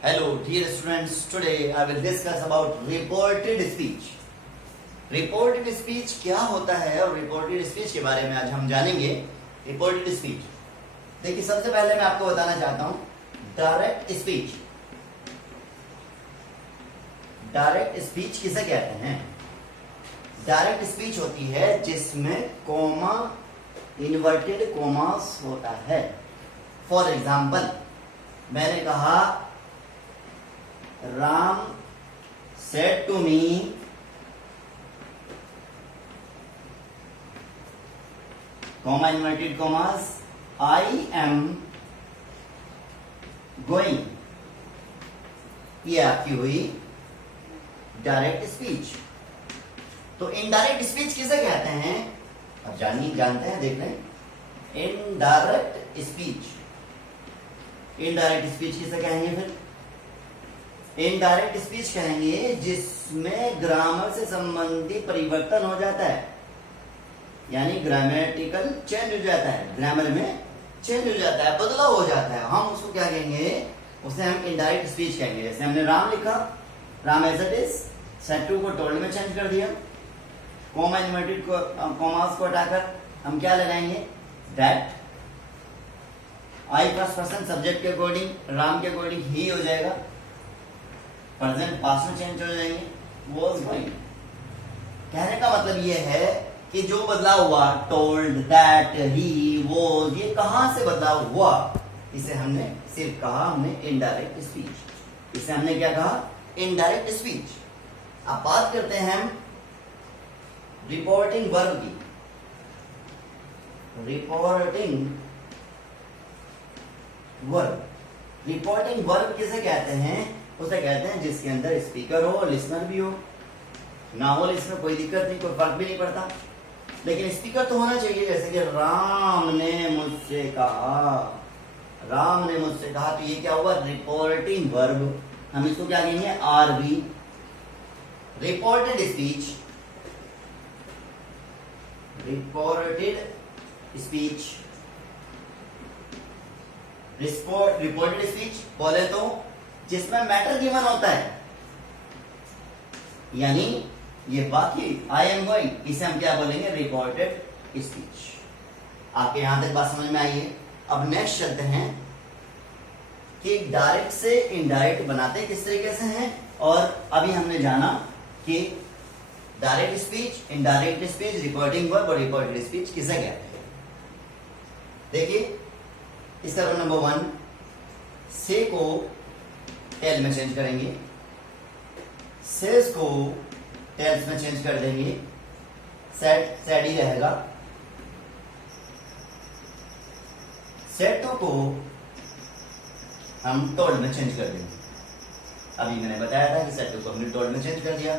Hello, dear students. Today I will discuss about reported speech. Reported speech क्या होता है और रिपोर्टेड स्पीच के बारे में आज हम जानेंगे. रिपोर्टेड स्पीच, देखिए सबसे पहले मैं आपको बताना चाहता हूं डायरेक्ट स्पीच. डायरेक्ट स्पीच किसे कहते हैं? डायरेक्ट स्पीच होती है जिसमें कॉमा, इन्वर्टेड कॉमास होता है. फॉर एग्जाम्पल, मैंने कहा Ram said to me comma inverted commas I am going. ये आपकी हुई डायरेक्ट स्पीच. तो इनडायरेक्ट स्पीच किसे कहते हैं? अब जानते हैं, देख लें. इनडायरेक्ट स्पीच, इनडायरेक्ट स्पीच किसे कहेंगे? फिर इनडायरेक्ट स्पीच कहेंगे जिसमें ग्रामर से संबंधी परिवर्तन हो जाता है, यानी ग्रामेटिकल चेंज हो जाता है, ग्रामर में चेंज हो जाता है, बदलाव हो जाता है. हम उसको क्या कहेंगे? उसे हम इनडायरेक्ट स्पीच कहेंगे. जैसे हमने राम लिखा, Ram as it is, said to को टोल्ड में चेंज कर दिया. कॉमा इन्वर्टेड कॉमास को हटाकर हम क्या लगाएंगे? That. I first person subject के अकॉर्डिंग, राम के अकॉर्डिंग ही हो जाएगा. प्रेजेंट पास्ट में चेंज हो जाएंगे. Was going. कहने का मतलब ये है कि जो बदलाव हुआ, टोल्ड, दैट, ही, वाज, ये कहां से बदलाव हुआ? इसे हमने सिर्फ कहा हमने इनडायरेक्ट स्पीच. इसे हमने क्या कहा? Indirect speech. अब बात करते हैं हम रिपोर्टिंग वर्ब की. रिपोर्टिंग वर्ब, रिपोर्टिंग वर्ब किसे कहते हैं? उसे कहते हैं जिसके अंदर स्पीकर हो और लिसनर भी हो. ना हो लिसनर कोई दिक्कत नहीं, कोई फर्क भी नहीं पड़ता, लेकिन स्पीकर तो होना चाहिए. जैसे कि राम ने मुझसे कहा, राम ने मुझसे कहा, तो ये क्या हुआ? Reporting verb. हम इसको क्या कहेंगे? RB. Reported speech, reported speech, reported speech बोले तो जिसमें मैटर गिवन होता है, यानी ये बाकी आई एम गोइंग, इसे हम क्या बोलेंगे? Reported speech. आपके यहां तक बात समझ में आई है? अब नेक्स्ट चलते हैं कि डायरेक्ट से इनडायरेक्ट बनाते किस तरीके से हैं. और अभी हमने जाना कि direct speech, indirect speech, reporting verb और रिपोर्टेड स्पीच किसे कहते हैं. देखिए इसका नंबर 1, से को टेल में चेंज करेंगे, सेज को टेल्स में चेंज कर देंगे, सेड ही रहेगा. सेड टू को हम टोल्ड में चेंज कर देंगे. अभी मैंने बताया था कि सेड टू को हमने टोल्ड में चेंज कर दिया.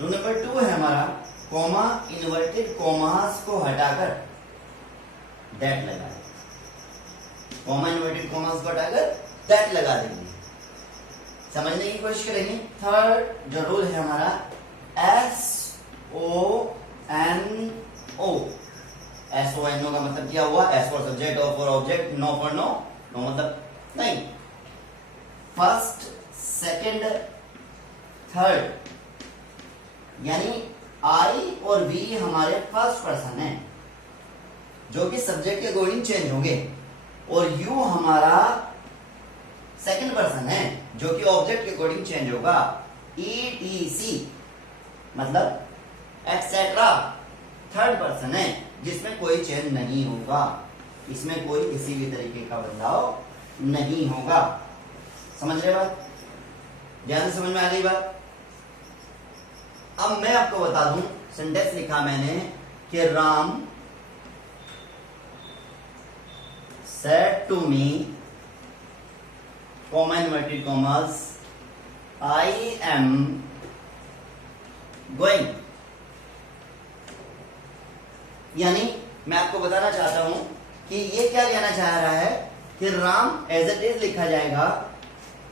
रूल नंबर 2 है हमारा कॉमा इन्वर्टेड कॉमास को हटाकर दैट लगा देंगे. कॉमा इन्वर्टेड कॉमास को हटाकर दैट लगा देंगे. समझने की कोशिश करेंगे. थर्ड जो रूल है हमारा SONO. SONO का मतलब क्या हुआ? S for subject, O for object, no for no. No मतलब नहीं. फर्स्ट, सेकंड, थर्ड, यानी I और V हमारे फर्स्ट पर्सन है जो कि सब्जेक्ट के अकॉर्डिंग चेंज होंगे, और U हमारा सेकंड पर्सन है जो कि ऑब्जेक्ट के अकॉर्डिंग चेंज होगा. ETC मतलब एक्सेट्रा थर्ड पर्सन है जिसमें कोई चेंज नहीं होगा, इसमें कोई किसी भी तरीके का बदलाव नहीं होगा. समझ रहे बात? ध्यान से समझ में आ रही बात? अब मैं आपको बता दूं, सेंटेंस लिखा मैंने कि Ram said to me, comma inverted commas, I am going. यानी मैं आपको बताना चाहता हूं कि ये क्या कहना चाह रहा है कि राम एज इट इज लिखा जाएगा.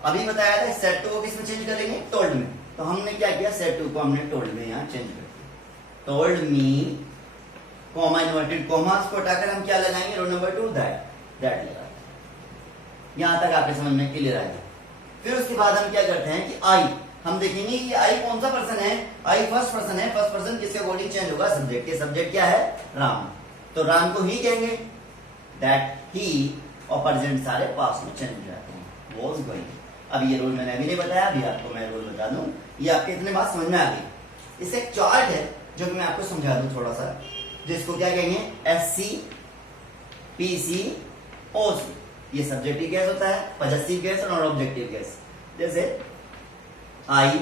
अभी बताया था सेड टू को किसमें चेंज करेंगे? टोल्ड में. तो हमने क्या किया? सेड टू को हमने टोल्ड में यहां चेंज कर दिया. Told me, comma inverted commas को हटाकर हम क्या लगाएंगे? रूल नंबर 2 दैट लगा. यहां तक आपके समझ में क्लियर आएगा. फिर उसके बाद हम क्या करते हैं कि आई, हम देखेंगे कि आई कौन सा पर्सन है, आई फर्स्ट पर्सन है, फर्स्ट पर्सन किसके अकॉर्डिंग चेंज होगा, सब्जेक्ट के, सब्जेक्ट क्या है, राम, तो राम को ही कहेंगे, दैट ही, और प्रेजेंट सारे पास्ट में चेंज हो जाते हैं, वॉज गोइंग। अब ये रूल मैंने अभी नहीं बताया, अभी आपको मैं रूल बता दूं, ये आपके इतने बात समझ में आ गई। इससे एक चार्ट है जो कि मैं आपको समझा दूं थोड़ा सा, जिसको क्या कहेंगे, SC PC OC, ये सब्जेक्टिव केस होता है, पॉजेसिव केस और ऑब्जेक्टिव केस। जैसे आई,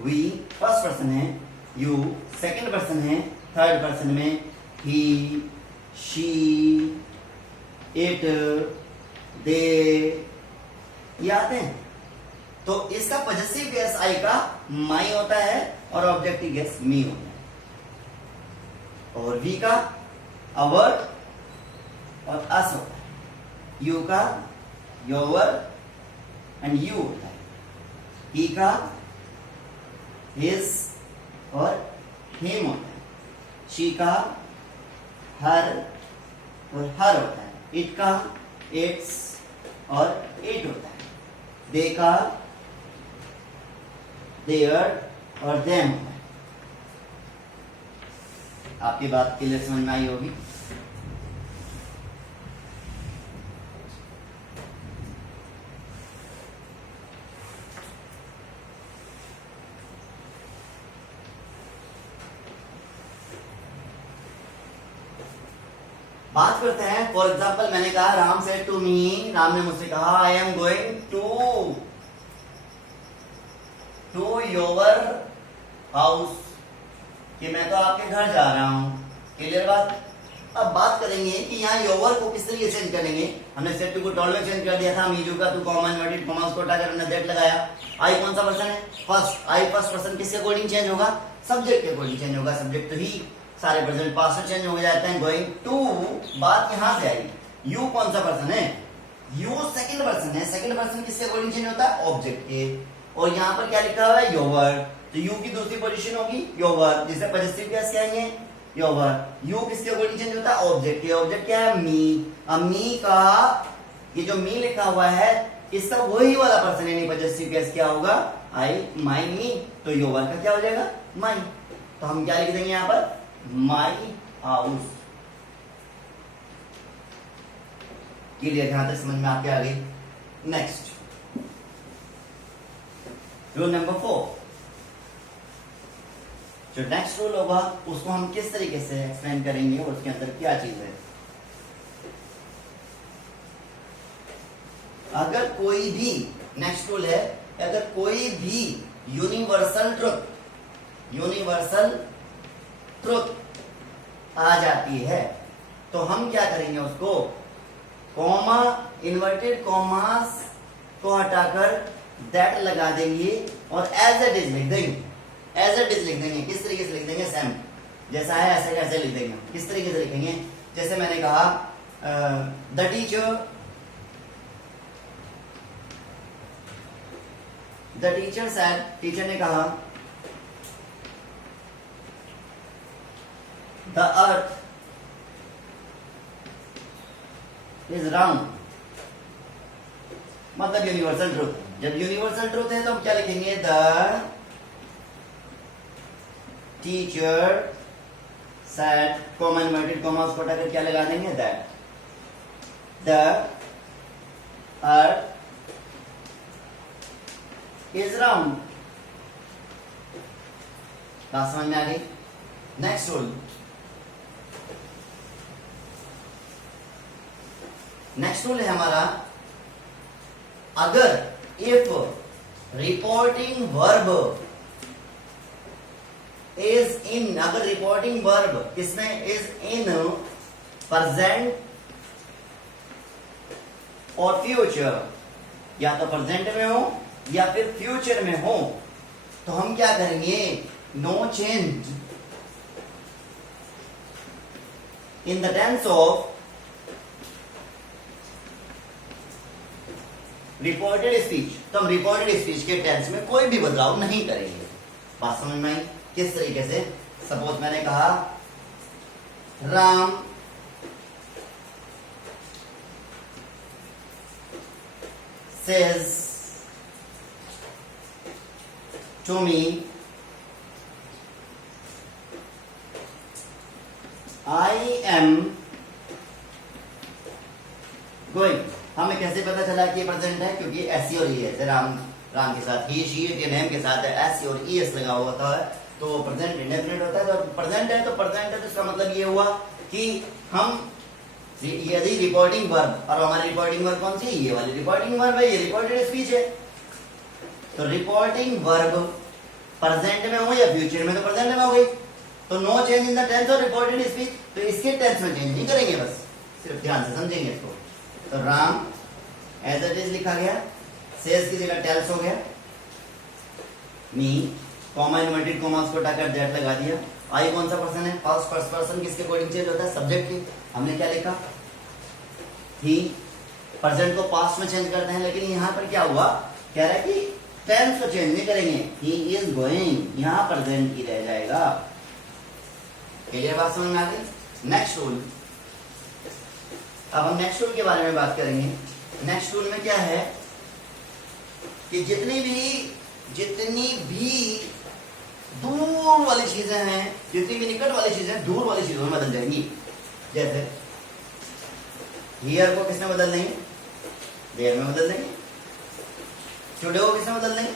वी फर्स्ट पर्सन है, यू सेकंड पर्सन है, थर्ड पर्सन में ही, शी, इट, दे, ये आते हैं। तो इसका पॉजेसिव केस आई का माई होता है और ऑब्जेक्टिव केस मी होता है, और वी का अवर और अस होता है, यू का योर एंड यू होता है, ही का हिज और हिम होता है, शी का हर और हर होता है, इट का इट्स और इट होता है, दे का देयर और देम होता है। आपकी बात क्लियर समझ में आई होगी। बात करते हैं, फॉर एग्जाम्पल मैंने कहा Ram said to me, Ram ने मुझसे कहा I am going to your house, कि मैं तो आपके घर जा रहा हूं, क्लियर बात। अब बात करेंगे कि यहाँ योवर को किस तरीके चेंज करेंगे। हमने सेड टू को टॉल में चेंज कर दिया था, मीजू का टू कॉमन इन्वर्टेड कॉमर्स को हटाकर हमने दैट लगाया। आई कौन सा पर्सन है, फर्स्ट, आई फर्स्ट पर्सन किसके अकॉर्डिंग चेंज होगा, सब्जेक्ट के अकॉर्डिंग चेंज होगा, सब्जेक्ट तो ही सारे प्रेजेंट पास्ट में चेंज हो जाते हैं, गोइंग टू, बात यहां से आई। यू कौन सा पर्सन है, यू सेकंड पर्सन है, सेकंड पर्सन किसके अकॉर्डिंग चेंज होता है, ऑब्जेक्ट के, और यहाँ पर क्या लिखा हुआ है, योवर, तो यू की दूसरी पोजीशन होगी योवर, जिसे पॉजेसिव केस कहेंगे, योवर। यू किसके अकॉर्डिंग चेंज होता है, ऑब्जेक्ट के, ऑब्जेक्ट क्या है, मी। अब मी का ये जो मी लिखा हुआ है, इसका वही वाला पर्सन है, पॉजेसिव केस क्या होगा, आई, माई, मी, तो योवर का क्या हो जाएगा, माई। तो हम क्या लिख देंगे यहाँ पर, माई हाउस। क्लियर, यहां तक समझ में आपके आ गई। नेक्स्ट रूल नंबर 4, जो नेक्स्ट रूल होगा उसको हम किस तरीके से एक्सप्लेन करेंगे और उसके अंदर क्या चीज है। अगर कोई भी, नेक्स्ट रूल है, अगर कोई भी यूनिवर्सल ट्रुथ आ जाती है तो हम क्या करेंगे, उसको कॉमा, इन्वर्टेड कॉमास को हटाकर दैट लगा देंगे और एज इट इज लिख देंगे, एज इट इज लिख देंगे। किस तरीके से लिख देंगे, सेम जैसा है ऐसे कैसे लिख देंगे, किस तरीके से लिखेंगे, जैसे मैंने कहा द टीचर सैड, टीचर ने कहा द अर्थ इज राउंड, मतलब यूनिवर्सल ट्रूथ। जब यूनिवर्सल ट्रूथ है तो हम क्या लिखेंगे, the teacher sad, common inverted commas को हटाकर क्या लगा देंगे, that the earth is round. बात समझ में आ गई। नेक्स्ट रूल, नेक्स्ट रूल है हमारा, अगर if reporting verb is in, अगर रिपोर्टिंग वर्ब किसमें, इज इन प्रेजेंट और फ्यूचर, या तो प्रेजेंट में हो या फिर फ्यूचर में हो, तो हम क्या करेंगे, no change in the tense of reported speech, तो हम रिपोर्टेड स्पीच के टेंस में कोई भी बदलाव नहीं करेंगे। बात समझ में आई, किस तरीके से। सपोज मैंने कहा Ram says to me I am going. हमें कैसे पता चला कि ये प्रेजेंट है? क्योंकि एस और ई है। राम के साथ ही, शी के नेम के साथ एस और ई एस लगा हुआ होता है तो प्रेजेंट इंडेफिनिट होता है। तो प्रेजेंट है तो इसका मतलब ये हुआ कि हम यदि रिपोर्टिंग वर्ब, और हमारी रिपोर्टिंग वर्ब कौन सी? ये वाली रिपोर्टिंग वर्ब है, ये रिपोर्टेड स्पीच है। तो रिपोर्टिंग वर्ब प्रेजेंट में हो या फ्यूचर में, तो प्रेजेंट में हो गई। तो no change in the tense और रिपोर्टेड स्पीच, तो इसके टेंस में चेंज नहीं करेंगे, बस सिर्फ ध्यान से समझेंगे इसको। तो राम एज इट इज लिखा गया, सेज की जगह टेल्स हो गया, मी कॉमा इन्वर्टेड कॉमा को हटाकर दैट लगा दिया। आई कौन सा पर्सन है? First person. किसके अकॉर्डिंग चेंज होता है? सब्जेक्ट की। हमने क्या लिखा? ही। प्रेजेंट को पास्ट में चेंज करते हैं, लेकिन यहाँ पर क्या हुआ? कह रहा है कि टेंस को चेंज नहीं करेंगे, ही इज गोइंग, यहाँ प्रेजेंट ही रह जाएगा। क्लियर बात समझ में आ गई? Next rule. अब हम नेक्स्ट रूल के बारे में बात करेंगे। नेक्स्ट रूल में क्या है कि जितनी भी दूर वाली चीजें हैं, जितनी भी निकट वाली चीजें दूर वाली चीजों में बदल जाएंगी। जैसे हियर को किसमें बदल देंगे? देयर में बदल देंगे। टुडे को किसमें बदल देंगे?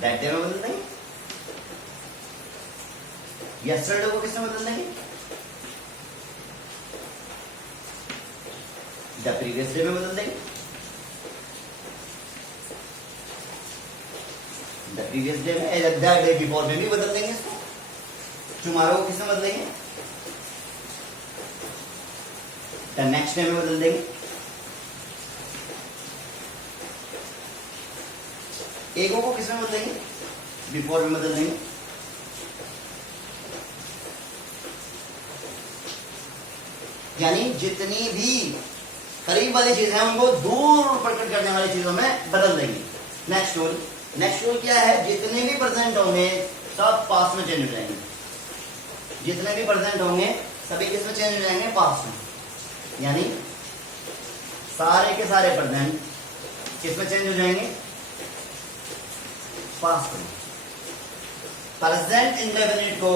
दैट डे में बदल देंगे। यस्टरडे को किसमें बदल देंगे? द प्रीवियस डे में बदल देंगे। द प्रीवियस डे में, द डे बिफोर में भी बदल देंगे इसको। टुमारो को किसमें बदलेंगे? द नेक्स्ट डे में बदल देंगे। एगो को किसमें बदलेंगे? बिफोर में बदल देंगे। यानी जितनी भी करीब वाली चीजें हैं उनको दूर प्रकट करने वाली चीजों में बदल देंगे। Next rule. नेक्स्ट रूल क्या है? जितने भी प्रेजेंट होंगे सब पास्ट में चेंज हो जाएंगे। जितने भी प्रेजेंट होंगे सभी किस में चेंज हो जाएंगे? पास्ट में। यानी सारे के सारे प्रेजेंट किस में चेंज हो जाएंगे? पास्ट में। प्रेजेंट इंडेफिनिट को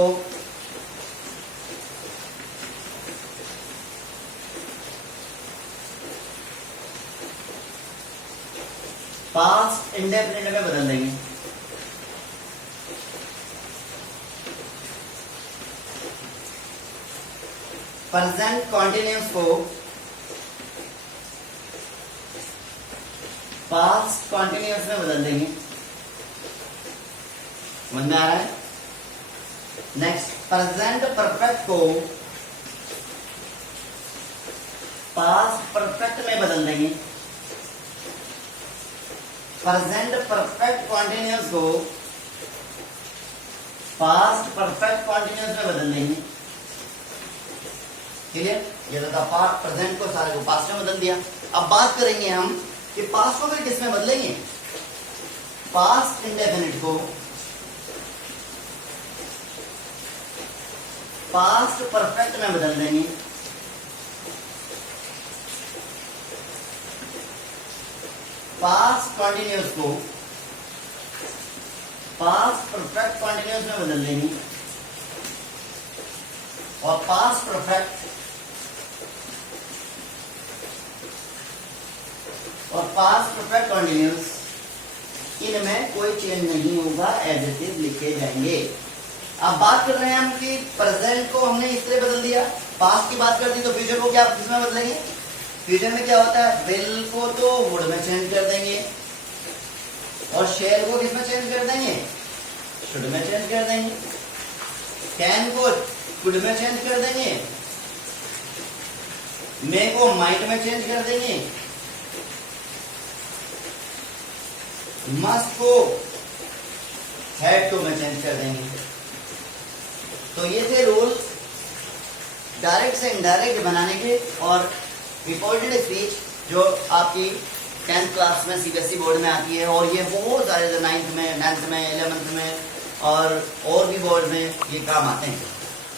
पास्ट इंडेफिनिट में बदल देंगे। प्रेजेंट कॉन्टिन्यूस को पास्ट कॉन्टिन्यूस में बदल देंगे। समझ में आ रहा है? नेक्स्ट, प्रेजेंट परफेक्ट को पास्ट परफेक्ट में बदल देंगे। प्रेजेंट परफेक्ट कॉन्टिन्यूस को पास्ट परफेक्ट कॉन्टिन्यूस में बदल देंगे। क्लियर? ये तो था पास्ट, प्रेजेंट को सारे को पास्ट में बदल दिया। अब बात करेंगे हम कि पास्ट को फिर किस में बदलेंगे? पास्ट इंडेफिनिट को पास्ट परफेक्ट में बदल देंगे। पास्ट कॉन्टिन्यूस को पास्ट परफेक्ट कॉन्टिन्यूस में बदल देंगे। और पास्ट परफेक्ट और पास्ट परफेक्ट कॉन्टिन्यूस, इनमें कोई चेंज नहीं होगा, एज इट इज लिखे जाएंगे। अब बात कर रहे हैं हम कि प्रेजेंट को हमने इस तरह बदल दिया, पास्ट की बात कर दी, तो फ्यूचर को क्या किसमें बदलेंगे? फ्यूचर में क्या होता है? विल को तो वुड में चेंज कर देंगे, और शेल को किसमें चेंज कर देंगे? शुड में चेंज कर देंगे। कैन को कुड में चेंज कर देंगे। मे को माइट में चेंज कर देंगे। मस्ट को हैड टू में चेंज कर देंगे। तो ये थे रूल डायरेक्ट से इनडायरेक्ट बनाने के और रिपोर्टेड स्पीच, जो आपकी 10th क्लास में सीबीएसई बोर्ड में आती है, और ये बहुत सारे 9th में, 10th में, 11th में और भी बोर्ड में ये काम आते हैं।